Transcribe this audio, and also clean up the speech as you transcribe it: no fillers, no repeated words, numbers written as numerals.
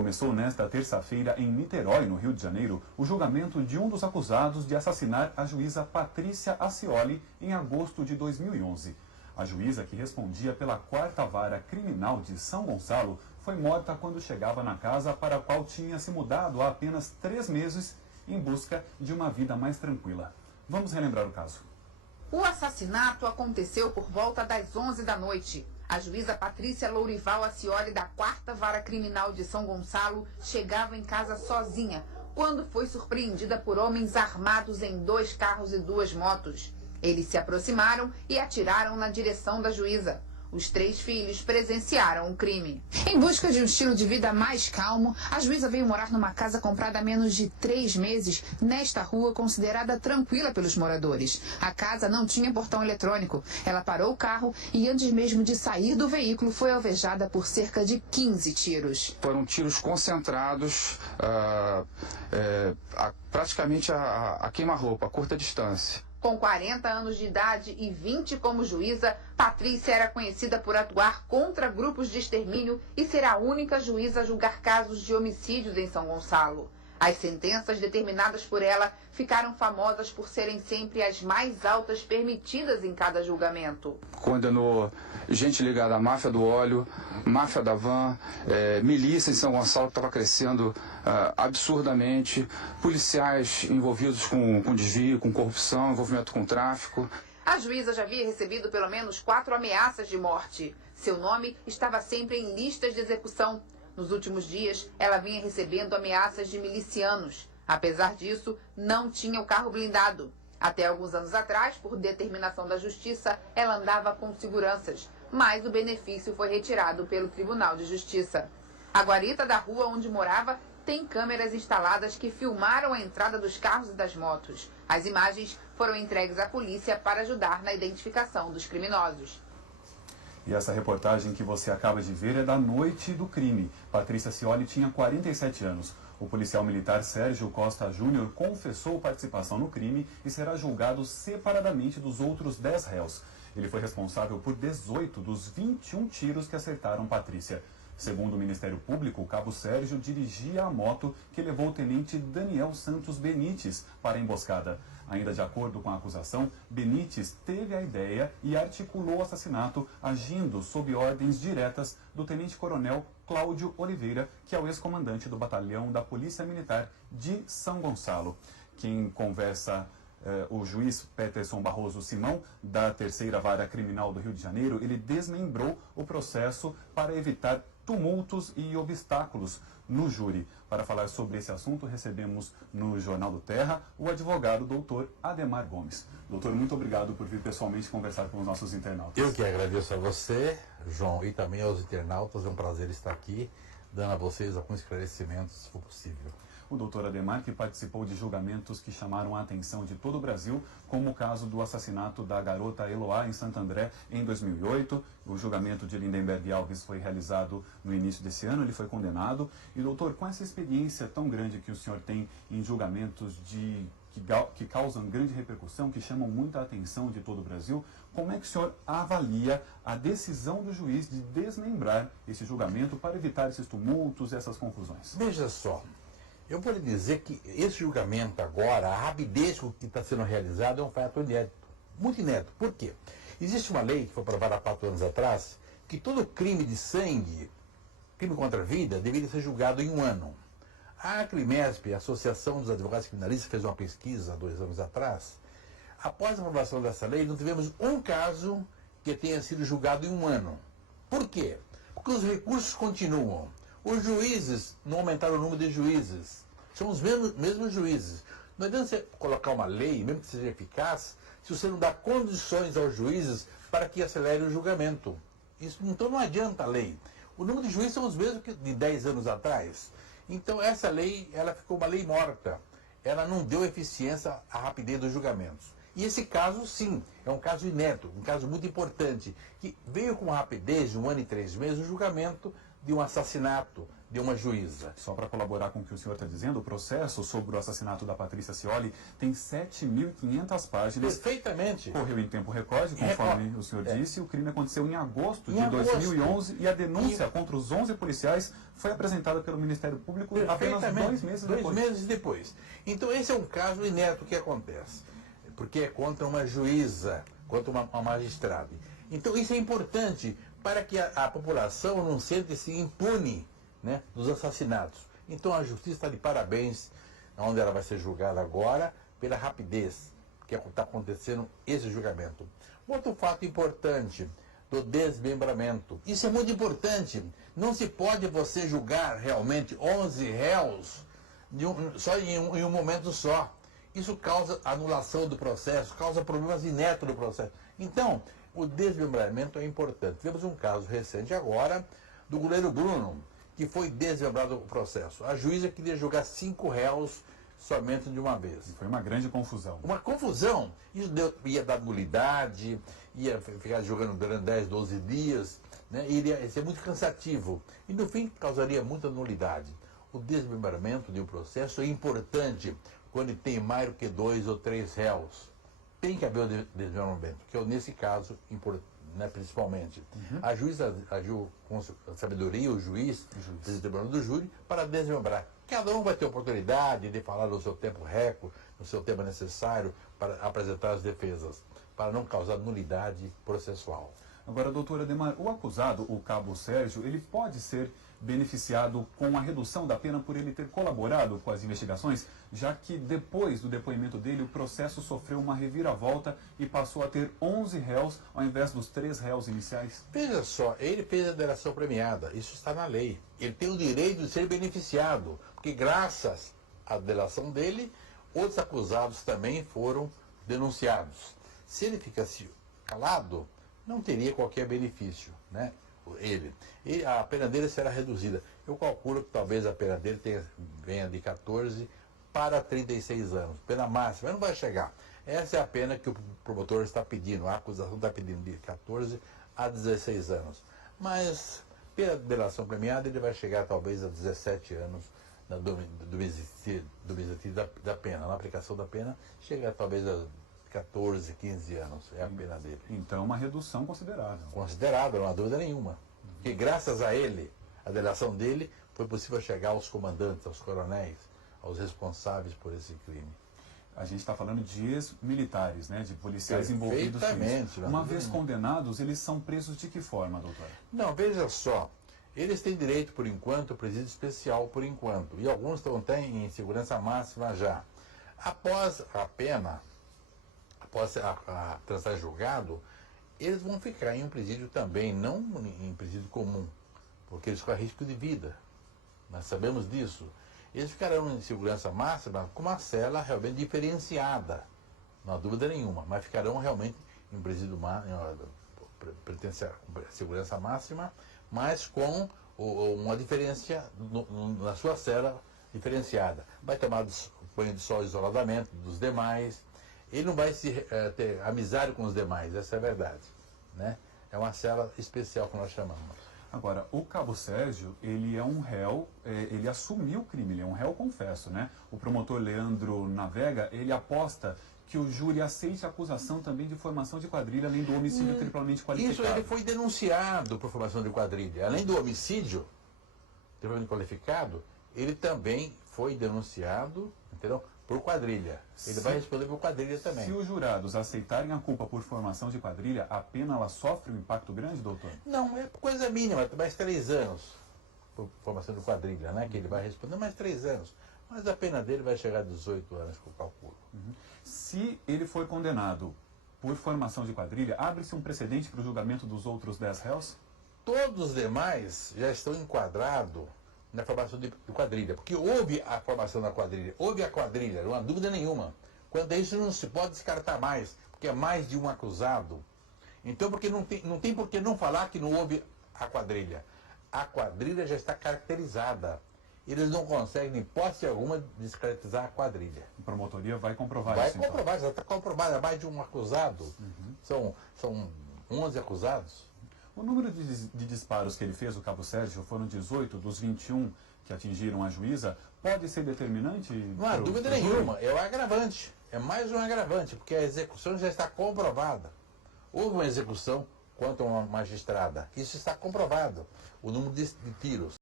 Começou nesta terça-feira em Niterói, no Rio de Janeiro, o julgamento de um dos acusados de assassinar a juíza Patrícia Acioli em agosto de 2011. A juíza, que respondia pela 4ª Vara Criminal de São Gonçalo, foi morta quando chegava na casa para a qual tinha se mudado há apenas 3 meses em busca de uma vida mais tranquila. Vamos relembrar o caso. O assassinato aconteceu por volta das 11 da noite. A juíza Patrícia Lourival Acioli, da 4ª Vara Criminal de São Gonçalo, chegava em casa sozinha, quando foi surpreendida por homens armados em 2 carros e 2 motos. Eles se aproximaram e atiraram na direção da juíza. Os 3 filhos presenciaram o crime. Em busca de um estilo de vida mais calmo, a juíza veio morar numa casa comprada há menos de 3 meses, nesta rua considerada tranquila pelos moradores. A casa não tinha portão eletrônico. Ela parou o carro e, antes mesmo de sair do veículo, foi alvejada por cerca de 15 tiros. Foram tiros concentrados, praticamente a queima-roupa, a curta distância. Com 40 anos de idade e 20 como juíza, Patrícia era conhecida por atuar contra grupos de extermínio e ser a única juíza a julgar casos de homicídios em São Gonçalo. As sentenças determinadas por ela ficaram famosas por serem sempre as mais altas permitidas em cada julgamento. Condenou gente ligada à máfia do óleo, máfia da van, milícia em São Gonçalo que estava crescendo absurdamente, policiais envolvidos com desvio, com corrupção, envolvimento com tráfico. A juíza já havia recebido pelo menos 4 ameaças de morte. Seu nome estava sempre em listas de execução. Nos últimos dias, ela vinha recebendo ameaças de milicianos. Apesar disso, não tinha o carro blindado. Até alguns anos atrás, por determinação da Justiça, ela andava com seguranças, mas o benefício foi retirado pelo Tribunal de Justiça. A guarita da rua onde morava tem câmeras instaladas que filmaram a entrada dos carros e das motos. As imagens foram entregues à polícia para ajudar na identificação dos criminosos. E essa reportagem que você acaba de ver é da noite do crime. Patrícia Acioli tinha 47 anos. O policial militar Sérgio Costa Júnior confessou participação no crime e será julgado separadamente dos outros 10 réus. Ele foi responsável por 18 dos 21 tiros que acertaram Patrícia. Segundo o Ministério Público, o cabo Sérgio dirigia a moto que levou o tenente Daniel Santos Benites para a emboscada. Ainda de acordo com a acusação, Benites teve a ideia e articulou o assassinato agindo sob ordens diretas do tenente-coronel Cláudio Oliveira, que é o ex-comandante do batalhão da Polícia Militar de São Gonçalo. Quem conversa o juiz Peterson Barroso Simão, da 3ª Vara Criminal do Rio de Janeiro, ele desmembrou o processo para evitar tumultos e obstáculos no júri. Para falar sobre esse assunto, recebemos no Jornal do Terra o advogado doutor Ademar Gomes. Doutor, muito obrigado por vir pessoalmente conversar com os nossos internautas. Eu que agradeço a você, João, e também aos internautas. É um prazer estar aqui, dando a vocês alguns esclarecimentos, se for possível. O doutor Ademar, que participou de julgamentos que chamaram a atenção de todo o Brasil, como o caso do assassinato da garota Eloá em Santo André em 2008. O julgamento de Lindenberg Alves foi realizado no início desse ano, ele foi condenado. E, doutor, com essa experiência tão grande que o senhor tem em julgamentos que causam grande repercussão, que chamam muita atenção de todo o Brasil, como é que o senhor avalia a decisão do juiz de desmembrar esse julgamento para evitar esses tumultos e essas confusões? Veja só. Eu vou lhe dizer que esse julgamento agora, a rapidez com que está sendo realizado é um fato inédito, muito inédito. Por quê? Existe uma lei que foi aprovada há 4 anos atrás, que todo crime de sangue, crime contra a vida, deveria ser julgado em 1 ano. A Crimesp, a Associação dos Advogados Criminalistas, fez uma pesquisa há 2 anos atrás. Após a aprovação dessa lei, não tivemos um caso que tenha sido julgado em 1 ano. Por quê? Porque os recursos continuam. Os juízes não aumentaram o número de juízes. São os mesmos juízes. Não adianta você colocar uma lei, mesmo que seja eficaz, se você não dá condições aos juízes para que acelere o julgamento. Então não adianta a lei. O número de juízes são os mesmos que de 10 anos atrás. Então essa lei, ela ficou uma lei morta. Ela não deu eficiência à rapidez dos julgamentos. E esse caso, sim, é um caso inédito, um caso muito importante, que veio com rapidez de 1 ano e 3 meses o julgamento de um assassinato de uma juíza. Só para colaborar com o que o senhor está dizendo, o processo sobre o assassinato da Patrícia Scioli tem 7.500 páginas. Perfeitamente. Correu em tempo recorde, conforme o senhor disse. O crime aconteceu em agosto de agosto. 2011 e a denúncia contra os 11 policiais foi apresentada pelo Ministério Público apenas 2 meses depois. 2 meses depois. Então esse é um caso inédito que acontece, porque é contra uma juíza, contra uma magistrada. Então isso é importante para que a população não sente-se impune, né, dos assassinatos. Então a justiça está de parabéns, onde ela vai ser julgada agora, pela rapidez que está acontecendo esse julgamento. Outro fato importante do desmembramento. Isso é muito importante. Não se pode você julgar realmente 11 réus só em um momento só. Isso causa anulação do processo, causa problemas inéditos do processo. Então, o desmembramento é importante. Tivemos um caso recente agora do goleiro Bruno, que foi desmembrado o processo. A juíza queria julgar 5 réus somente de uma vez. Foi uma grande confusão. Uma confusão. Isso ia dar nulidade, ia ficar jogando durante 10, 12 dias, né? Iria ser muito cansativo. E no fim causaria muita nulidade. O desmembramento de um processo é importante quando tem mais do que 2 ou 3 réus. Tem que haver o desmembramento, que é nesse caso né, principalmente. A juíza agiu com sabedoria, o juiz, o tribunal do júri, para desmembrar. Cada um vai ter oportunidade de falar no seu tempo recorde, no seu tempo necessário para apresentar as defesas, para não causar nulidade processual. Agora, doutor Ademar, o acusado, o cabo Sérgio, ele pode ser beneficiado com a redução da pena por ele ter colaborado com as investigações, já que depois do depoimento dele o processo sofreu uma reviravolta e passou a ter 11 réus ao invés dos 3 réus iniciais? Veja só, ele fez a delação premiada, isso está na lei. Ele tem o direito de ser beneficiado, porque graças à delação dele, outros acusados também foram denunciados. Se ele ficasse calado, não teria qualquer benefício, né? A pena dele será reduzida. Eu calculo que talvez a pena dele venha de 14 para 36 anos. Pena máxima, mas não vai chegar. Essa é a pena que o promotor está pedindo, a acusação está pedindo de 14 a 16 anos. Mas, pela delação premiada, ele vai chegar talvez a 17 anos do exercício da pena. Na aplicação da pena, chega talvez a 14, 15 anos, é a pena dele. Então, uma redução considerável. Considerável, não há dúvida nenhuma. Porque graças a ele, a delação dele, foi possível chegar aos comandantes, aos coronéis, aos responsáveis por esse crime. A gente está falando de ex-militares, né, de policiais envolvidos com isso. Uma vez condenados, eles são presos de que forma, doutor? Não, veja só. Eles têm direito, por enquanto, presídio especial, por enquanto. E alguns estão em segurança máxima já. Após a pena, após a transar julgado, eles vão ficar em um presídio também, não em presídio comum, porque eles correm risco de vida. Nós sabemos disso. Eles ficarão em segurança máxima com uma cela realmente diferenciada, não há dúvida nenhuma, mas ficarão realmente em presídio segurança máxima, mas com uma diferença na sua cela diferenciada. Vai tomar banho de sol isoladamente dos demais. Ele não vai ter amizade com os demais, essa é a verdade, né? É uma cela especial que nós chamamos. Agora, o cabo Sérgio, ele é um réu, ele assumiu o crime, ele é um réu confesso, né? O promotor Leandro Navega, ele aposta que o júri aceite a acusação também de formação de quadrilha, além do homicídio triplamente qualificado. Isso, ele foi denunciado por formação de quadrilha. Além do homicídio triplamente qualificado, ele também foi denunciado, entendeu? Por quadrilha. Ele vai responder por quadrilha também. Se os jurados aceitarem a culpa por formação de quadrilha, a pena ela sofre um impacto grande, doutor? Não, é coisa mínima, mais 3 anos por formação de quadrilha, né? Que ele vai responder mais 3 anos. Mas a pena dele vai chegar a 18 anos, que eu calculo. Se ele for condenado por formação de quadrilha, abre-se um precedente para o julgamento dos outros 10 réus? Todos os demais já estão enquadrados na formação de quadrilha, porque houve a formação da quadrilha, houve a quadrilha, não há dúvida nenhuma. Quando é isso, não se pode descartar mais, porque é mais de um acusado. Então, porque não tem por que não falar que não houve a quadrilha. A quadrilha já está caracterizada. Eles não conseguem, em hipótese alguma, descaracterizar a quadrilha. A promotoria vai comprovar vai isso, comprovar, já está comprovado, é mais de um acusado. São 11 acusados. O número de disparos que ele fez, o cabo Sérgio, foram 18 dos 21 que atingiram a juíza. Pode ser determinante? Não há dúvida nenhuma, é o agravante. É mais um agravante, porque a execução já está comprovada. Houve uma execução contra uma magistrada. Isso está comprovado. O número de tiros.